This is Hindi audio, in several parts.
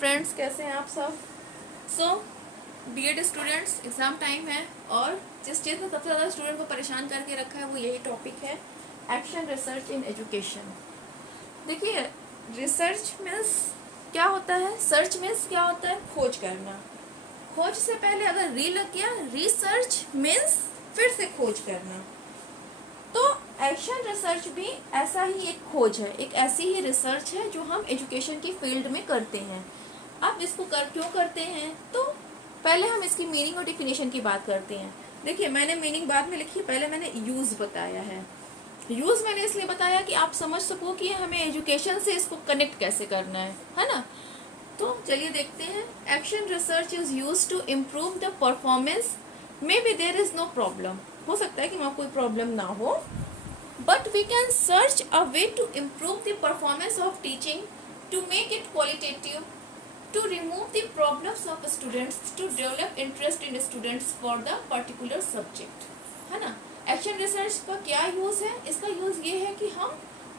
फ्रेंड्स, कैसे हैं आप सब। बीएड स्टूडेंट्स, एग्ज़ाम टाइम है और जिस चीज़ ने सबसे ज़्यादा स्टूडेंट को परेशान करके रखा है वो यही टॉपिक है, एक्शन रिसर्च इन एजुकेशन। देखिए, रिसर्च मीन्स क्या होता है, सर्च मीन्स क्या होता है, खोज करना। खोज से पहले अगर री लग गया, रिसर्च मीन्स फिर से खोज करना। तो एक्शन रिसर्च भी ऐसा ही एक खोज है, एक ऐसी ही रिसर्च है जो हम एजुकेशन की फील्ड में करते हैं। अब इसको क्यों करते हैं, तो पहले हम इसकी मीनिंग और डिफिनेशन की बात करते हैं। देखिए, मैंने मीनिंग बाद में लिखी, पहले मैंने यूज़ बताया है। यूज़ मैंने इसलिए बताया कि आप समझ सको कि हमें एजुकेशन से इसको कनेक्ट कैसे करना है ना। तो चलिए देखते हैं। Action research is use to improve the performance, may be there is no problem, हो सकता है कि वहाँ कोई प्रॉब्लम ना हो, but we can search a way to improve the performance of teaching, to make it qualitative, to remove the problems of students, to develop interest in students for the particular subject, है ना। एक्शन रिसर्च का क्या यूज़ है, इसका यूज़ ये है कि हम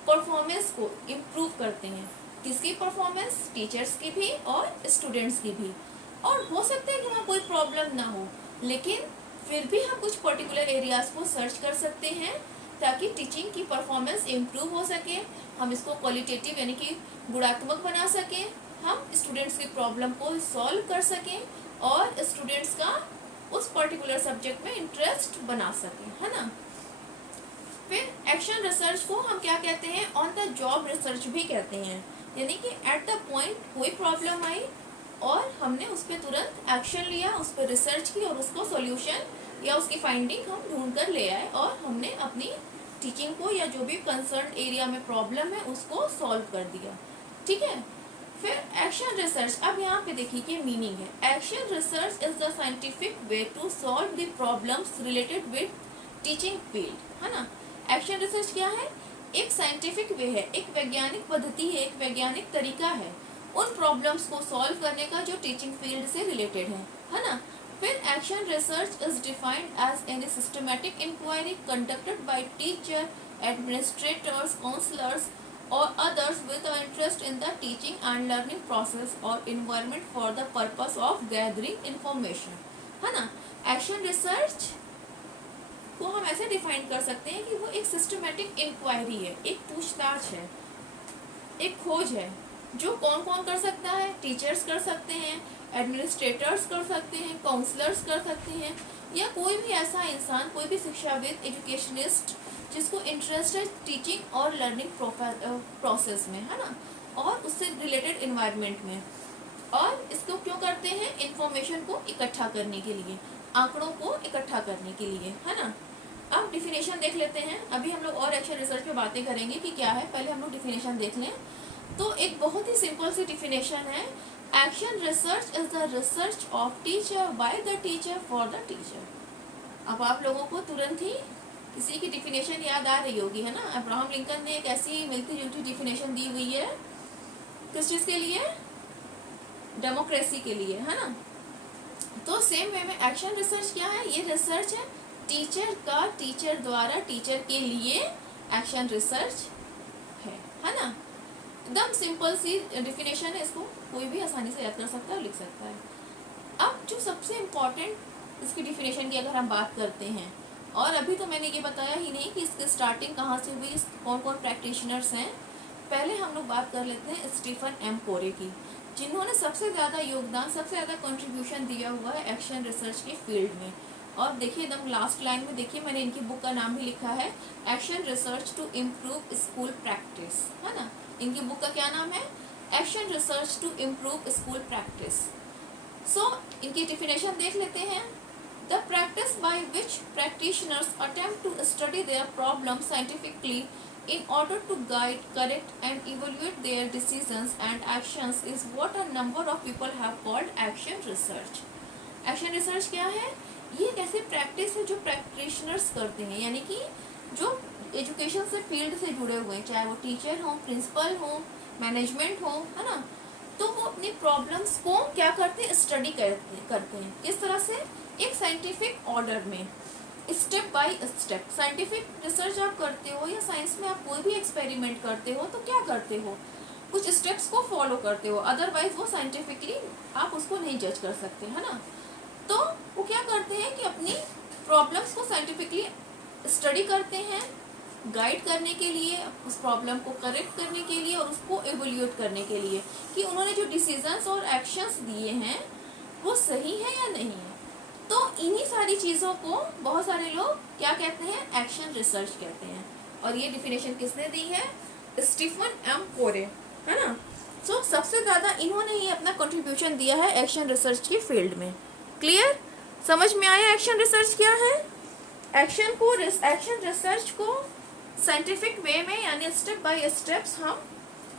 परफॉर्मेंस को इम्प्रूव करते हैं। किसकी परफॉर्मेंस, टीचर्स की भी और स्टूडेंट्स की भी। और हो सकता है कि वहाँ कोई प्रॉब्लम ना हो, लेकिन फिर भी हम कुछ पर्टिकुलर एरियाज को सर्च कर सकते हैं ताकि टीचिंग की परफॉर्मेंस इम्प्रूव हो सके, हम इसको क्वालिटेटिव यानी कि गुणात्मक बना सकें, हम स्टूडेंट्स की प्रॉब्लम को सॉल्व कर सकें और स्टूडेंट्स का उस पर्टिकुलर सब्जेक्ट में इंटरेस्ट बना सकें, है ना। फिर एक्शन रिसर्च को हम क्या कहते हैं, ऑन द जॉब रिसर्च भी कहते हैं, यानी कि एट द पॉइंट कोई प्रॉब्लम आई और हमने उस पर तुरंत एक्शन लिया, उस पर रिसर्च की और उसको सॉल्यूशन या उसकी फाइंडिंग हम ढूंढ कर ले आए और हमने अपनी टीचिंग को या जो भी कंसर्न एरिया में प्रॉब्लम है उसको सॉल्व कर दिया, ठीक है। फिर एक्शन रिसर्च, अब यहाँ पे देखिए कि मीनिंग है, action research is the scientific way to solve the problems related with teaching field, है ना। एक्शन रिसर्च क्या है, एक साइंटिफिक वे है, एक वैज्ञानिक पद्धति है, एक वैज्ञानिक तरीका है उन प्रॉब्लम्स को सॉल्व करने का जो टीचिंग फील्ड से रिलेटेड है ना। फिर action research is defined as any systematic inquiry conducted by teacher, administrators, counsellors or others with an interest in the teaching and learning process or environment for the purpose of gathering information, है ना। एक्शन रिसर्च को हम ऐसे डिफाइन कर सकते हैं कि वो एक सिस्टमेटिक इंक्वायरी है, एक पूछताछ है, एक खोज है, जो कौन कौन कर सकता है, टीचर्स कर सकते हैं, एडमिनिस्ट्रेटर्स कर सकते हैं, काउंसलर्स कर सकते हैं, या कोई भी ऐसा इंसान, कोई भी शिक्षाविद, एजुकेशनिस्ट जिसको इंटरेस्ट है टीचिंग और लर्निंग प्रोसेस में, है ना, और उससे रिलेटेड इन्वायरमेंट में। और इसको क्यों करते हैं, इंफॉर्मेशन को इकट्ठा करने के लिए, आंकड़ों को इकट्ठा करने के लिए, है ना। अब डिफिनेशन देख लेते हैं, अभी हम लोग और एक्शन रिसर्च पे बातें करेंगे कि क्या है, पहले हम लोग डिफिनेशन देख लें। तो एक बहुत ही सिंपल सी डिफिनेशन है, action research is the research of teacher by the teacher for the teacher. अब आप लोगों को तुरंत ही किसी की डिफिनेशन याद आ रही होगी, है ना। अब्राहम लिंकन ने एक ऐसी मिलती जुलती डिफिनेशन दी हुई है, किस चीज़ के लिए, डेमोक्रेसी के लिए, है ना। तो सेम वे में एक्शन रिसर्च क्या है, ये रिसर्च है टीचर का, टीचर द्वारा टीचर के लिए एक्शन रिसर्च है ना। एकदम सिंपल सी डिफिनेशन है, इसको कोई भी आसानी से याद कर सकता है और लिख सकता है। अब जो सबसे इम्पॉर्टेंट इसकी डिफिनेशन की अगर हम बात करते हैं, और अभी तो मैंने ये बताया ही नहीं कि इसकी स्टार्टिंग कहाँ से हुई, कौन कौन प्रैक्टिशनर्स हैं। पहले हम लोग बात कर लेते हैं स्टीफन एम कोरे की, जिन्होंने सबसे ज़्यादा योगदान, सबसे ज़्यादा कंट्रीब्यूशन दिया हुआ है एक्शन रिसर्च की फील्ड में। और देखिए एकदम लास्ट लाइन में देखिए, मैंने इनकी बुक का नाम भी लिखा है, action research to improve school practice, है ना। इनकी बुक का क्या नाम है, action research to improve school practice. So इनकी डिफिनेशन देख लेते हैं, the practice by which practitioners attempt to study their problem scientifically in order to guide, correct and evaluate their decisions and actions is what a number of people have called action research. Action research क्या है, ये एक ऐसी प्रैक्टिस है जो प्रैक्टिशनर्स करते हैं, यानी कि जो एजुकेशन से फील्ड से जुड़े हुए हैं, चाहे वो टीचर हो, प्रिंसिपल हो, मैनेजमेंट हो, है ना। तो वो अपनी प्रॉब्लम्स को क्या करते हैं, स्टडी करते हैं, किस तरह से, एक साइंटिफिक ऑर्डर में, step by step. Scientific research आप करते हो या साइंस में आप कोई भी एक्सपेरिमेंट करते हो तो क्या करते हो, कुछ स्टेप्स को फॉलो करते हो, अदरवाइज वो साइंटिफिकली आप उसको नहीं जज कर सकते, है ना। तो वो क्या करते हैं कि अपनी प्रॉब्लम्स को साइंटिफिकली स्टडी करते हैं, गाइड करने के लिए, उस प्रॉब्लम को करेक्ट करने के लिए और उसको एवोल्यूट करने के लिए कि उन्होंने जो डिसीजंस और एक्शंस दिए हैं वो सही है या नहीं है। तो इन्हीं सारी चीज़ों को बहुत सारे लोग क्या कहते हैं, एक्शन रिसर्च कहते हैं। और ये डिफिनेशन किसने दी है, स्टीफन एम कोरे, है ना। सो सबसे ज़्यादा इन्होंने ही अपना कंट्रीब्यूशन दिया है एक्शन रिसर्च की फील्ड में। क्लियर, समझ में आया एक्शन रिसर्च क्या है। एक्शन रिसर्च को साइंटिफिक वे में यानी स्टेप बाय स्टेप्स हम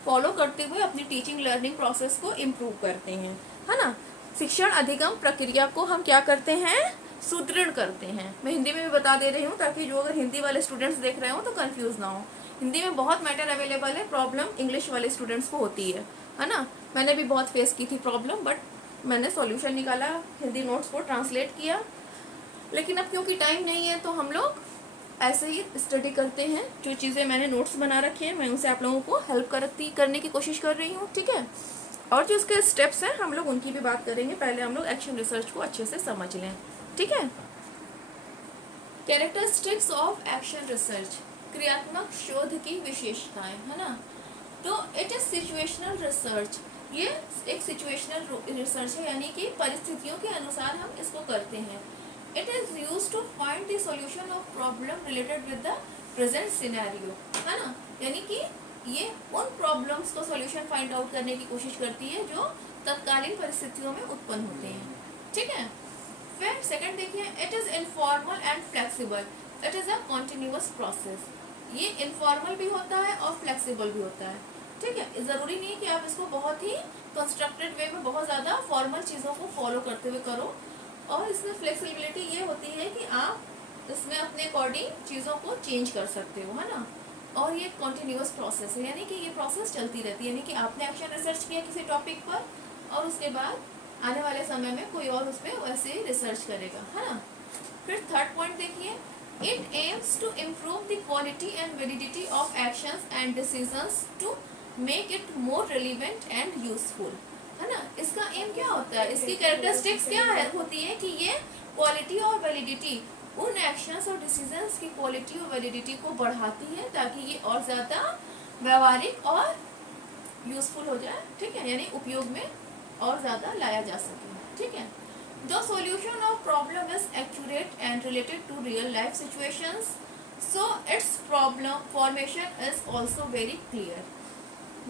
फॉलो करते हुए अपनी टीचिंग लर्निंग प्रोसेस को इम्प्रूव करते हैं, है ना। शिक्षण अधिगम प्रक्रिया को हम क्या करते हैं, सुदृढ़ करते हैं। मैं हिंदी में भी बता दे रही हूँ ताकि जो अगर हिंदी वाले स्टूडेंट्स देख रहे हो तो कंफ्यूज ना हो। हिंदी में बहुत मैटर अवेलेबल है, प्रॉब्लम इंग्लिश वाले स्टूडेंट्स को होती है ना। मैंने भी बहुत फेस की थी प्रॉब्लम, बट मैंने सॉल्यूशन निकाला, हिंदी नोट्स को ट्रांसलेट किया। लेकिन अब क्योंकि टाइम नहीं है तो हम लोग ऐसे ही स्टडी करते हैं। जो चीज़ें मैंने नोट्स बना रखे हैं मैं उनसे आप लोगों को हेल्प करने की कोशिश कर रही हूँ, ठीक है। और जो इसके स्टेप्स हैं हम लोग उनकी भी बात करेंगे। पहले हम लोग एक्शन रिसर्च को अच्छे से समझ लें, ठीक है। कैरेक्टरिस्टिक्स ऑफ एक्शन रिसर्च, क्रियात्मक शोध की विशेषताएं, है ना। तो इट इज सिचुएशनल रिसर्च, ये एक सिचुएशनल रिसर्च है, यानी कि परिस्थितियों के अनुसार हम इसको करते हैं। It is use to find the solution of problem related with the present scenario, है ना। यानी कि ये उन प्रॉब्लम्स को सॉल्यूशन फाइंड आउट करने की कोशिश करती है जो तत्कालीन परिस्थितियों में उत्पन्न होते हैं, ठीक है। फिर सेकंड देखिए, it is informal and flexible, it is a continuous process. ये इनफॉर्मल भी होता है और फ्लेक्सिबल भी होता है, ठीक है। ज़रूरी नहीं कि आप इसको बहुत ही कंस्ट्रक्टेड वे में बहुत ज़्यादा फॉर्मल चीज़ों को फॉलो करते हुए करो। और इसमें फ्लेक्सिबिलिटी ये होती है कि आप इसमें अपने अकॉर्डिंग चीज़ों को चेंज कर सकते हो, है ना। और ये कॉन्टिन्यूअस प्रोसेस है, यानी कि ये प्रोसेस चलती रहती है, यानी कि आपने एक्शन रिसर्च किया किसी टॉपिक पर और उसके बाद आने वाले समय में कोई और उसमें वैसे ही रिसर्च करेगा, है ना। फिर थर्ड पॉइंट देखिए, it aims to improve the quality and validity of actions and decisions to make it more relevant and useful, है ना। इसका एम क्या होता है, इसकी कैरेक्टरिस्टिक्स क्या है होती है कि ये क्वालिटी और वैलिडिटी, उन एक्शंस और डिसीजंस की क्वालिटी और वैलिडिटी को बढ़ाती है ताकि ये और ज़्यादा व्यवहारिक और यूजफुल हो जाए, ठीक है, यानी उपयोग में और ज़्यादा लाया जा सके, ठीक है। The solution of problem is accurate and related to real life situations, so its problem formation is also very clear.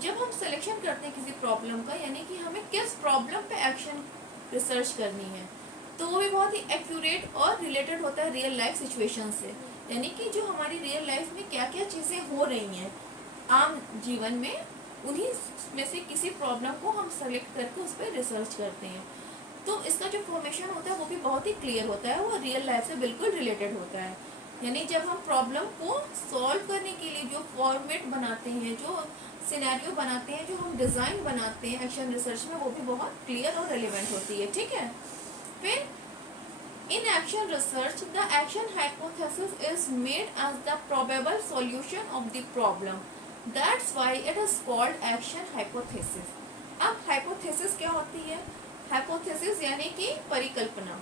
जब हम सिलेक्शन करते हैं किसी प्रॉब्लम का, यानी कि हमें किस प्रॉब्लम पे एक्शन रिसर्च करनी है, तो वो भी बहुत ही एक्यूरेट और रिलेटेड होता है रियल लाइफ सिचुएशन से, यानी कि जो हमारी रियल लाइफ में क्या क्या चीज़ें हो रही हैं आम जीवन में, उन्हीं में से किसी प्रॉब्लम को हम सेलेक्ट करके उस पर रिसर्च करते हैं। तो इसका जो फॉर्मेशन होता है वो भी बहुत ही क्लियर होता है, वो रियल लाइफ से बिल्कुल रिलेटेड होता है। यानी जब हम प्रॉब्लम को सॉल्व करने के लिए जो फॉर्मेट बनाते हैं, जो सिनेरियो बनाते हैं, जो हम डिज़ाइन बनाते हैं एक्शन रिसर्च में, वो भी बहुत क्लियर और रेलिवेंट होती है, ठीक है। फिर in action research the action hypothesis is made as the probable solution of the problem, that's why it is called action hypothesis. अब हाइपोथेसिस क्या होती है, हाइपोथेसिस यानी कि परिकल्पना।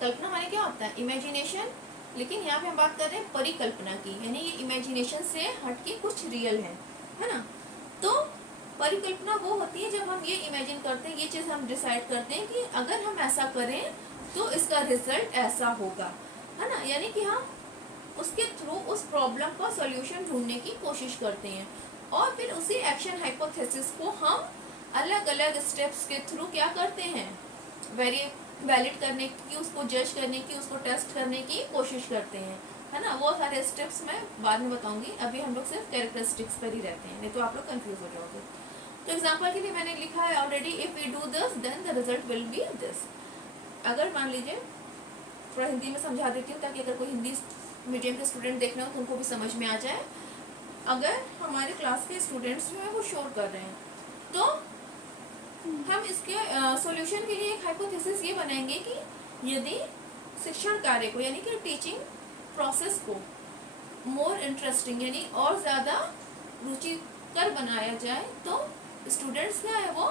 कल्पना माने क्या होता है, इमेजिनेशन, लेकिन यहाँ पे हम बात कर रहे हैं परिकल्पना की, यानी ये इमेजिनेशन से हटके कुछ रियल है ना। तो परिकल्पना वो होती है जब हम ये इमेजिन करते हैं, ये चीज़ हम डिसाइड करते हैं कि अगर हम ऐसा करें तो इसका रिजल्ट ऐसा होगा, है ना। यानी कि हम उसके थ्रू उस प्रॉब्लम का सॉल्यूशन ढूंढने की कोशिश करते हैं और फिर उसी एक्शन हाइपोथेसिस को हम अलग अलग स्टेप्स के थ्रू क्या करते हैं, वैलिड करने की, उसको जज करने की, उसको टेस्ट करने की कोशिश करते हैं, है ना। वो सारे स्टेप्स मैं बाद में बताऊंगी, अभी हम लोग सिर्फ कैरेक्टरिस्टिक्स पर ही रहते हैं, नहीं तो आप लोग कंफ्यूज हो जाओगे। तो एग्जांपल के लिए मैंने लिखा है already, if we do this then the result will be this. अगर मान लीजिए, थोड़ा हिंदी में समझा देती हूँ ताकि अगर कोई हिंदी मीडियम के स्टूडेंट देख रहे हो तो उनको भी समझ में आ जाए। अगर हमारे क्लास के स्टूडेंट्स जो है वो शोर कर रहे हैं तो हम इसके सॉल्यूशन के लिए एक हाइपोथेसिस ये बनाएंगे कि यदि शिक्षण कार्य को, यानी कि टीचिंग प्रोसेस को मोर इंटरेस्टिंग यानी और ज़्यादा रुचि कर बनाया जाए तो स्टूडेंट्स क्या है वो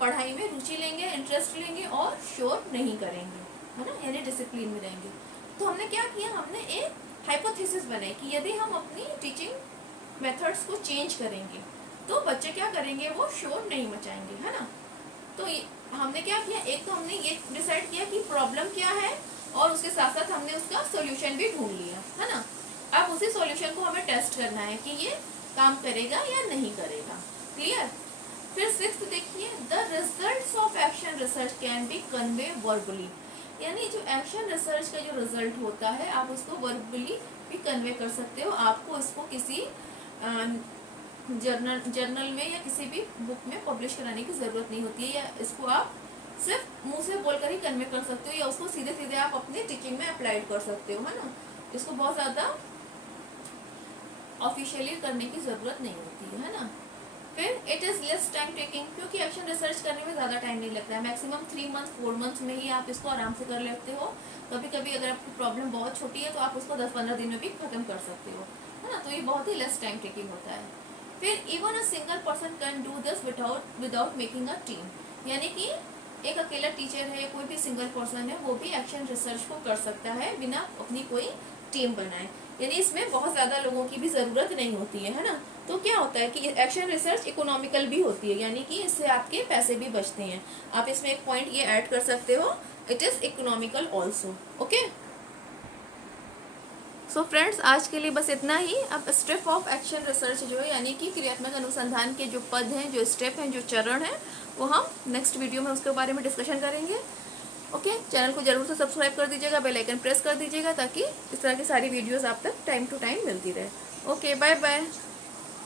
पढ़ाई में रुचि लेंगे, इंटरेस्ट लेंगे और शोर नहीं करेंगे, है ना, यानी डिसिप्लिन में रहेंगे। तो हमने क्या किया, हमने एक हाइपोथेसिस बनाई कि यदि हम अपनी टीचिंग मेथड्स को चेंज करेंगे तो बच्चे क्या करेंगे, वो शोर नहीं मचाएंगे, है ना। तो हमने क्या किया, एक तो हमने ये डिसाइड किया कि प्रॉब्लम क्या है और उसके साथ साथ हमने उसका सॉल्यूशन भी ढूंढ लिया, है ना। अब उसी सॉल्यूशन को हमें टेस्ट करना है कि ये काम करेगा या नहीं करेगा। क्लियर। फिर सिक्स्थ देखिए, the results of action research can be convey verbally, यानी जो एक्शन रिसर्च का जो रिजल्ट होता है आप उसको वर्बली भी कन्वे कर सकते हो। आपको इसको किसी जर्नल में या किसी भी बुक में पब्लिश कराने की ज़रूरत नहीं होती है, या इसको आप सिर्फ मुंह से बोलकर ही कन्वे कर सकते हो, या उसको सीधे सीधे आप अपने टीचिंग में अप्लाइड कर सकते हो, है ना। इसको बहुत ज़्यादा ऑफिशियली करने की ज़रूरत नहीं होती है ना। फिर it is less time taking, क्योंकि एक्शन रिसर्च करने में ज़्यादा टाइम नहीं लगता है, मैक्सिमम 3 मंथ 4 मंथ्स में ही आप इसको आराम से कर लेते हो। कभी कभी अगर आपकी प्रॉब्लम बहुत छोटी है तो आप उसको 10-15 दिन में भी ख़त्म कर सकते हो, है ना। तो ये बहुत ही लेस टाइम टेकिंग होता है। फिर even a single person can do this without making a team, यानी कि एक अकेला टीचर है, कोई भी सिंगल पर्सन है, वो भी एक्शन रिसर्च को कर सकता है बिना अपनी कोई टीम बनाए, यानी इसमें बहुत ज़्यादा लोगों की भी ज़रूरत नहीं होती है ना। तो क्या होता है कि एक्शन रिसर्च इकोनॉमिकल भी होती है, यानी कि इससे आपके पैसे भी बचते हैं। आप इसमें एक पॉइंट ये ऐड कर सकते हो, it is economical also. Okay, so friends आज के लिए बस इतना ही। अब स्टेप ऑफ एक्शन रिसर्च जो है, यानी कि क्रियात्मक अनुसंधान के जो पद हैं, जो स्टेप हैं, जो चरण हैं, वो हम नेक्स्ट वीडियो में उसके बारे में डिस्कशन करेंगे। ओके, चैनल को जरूर से सब्सक्राइब कर दीजिएगा, बेल आइकन प्रेस कर दीजिएगा, ताकि इस तरह की सारी वीडियोस आप तक टाइम टू टाइम मिलती रहे। Okay, bye bye.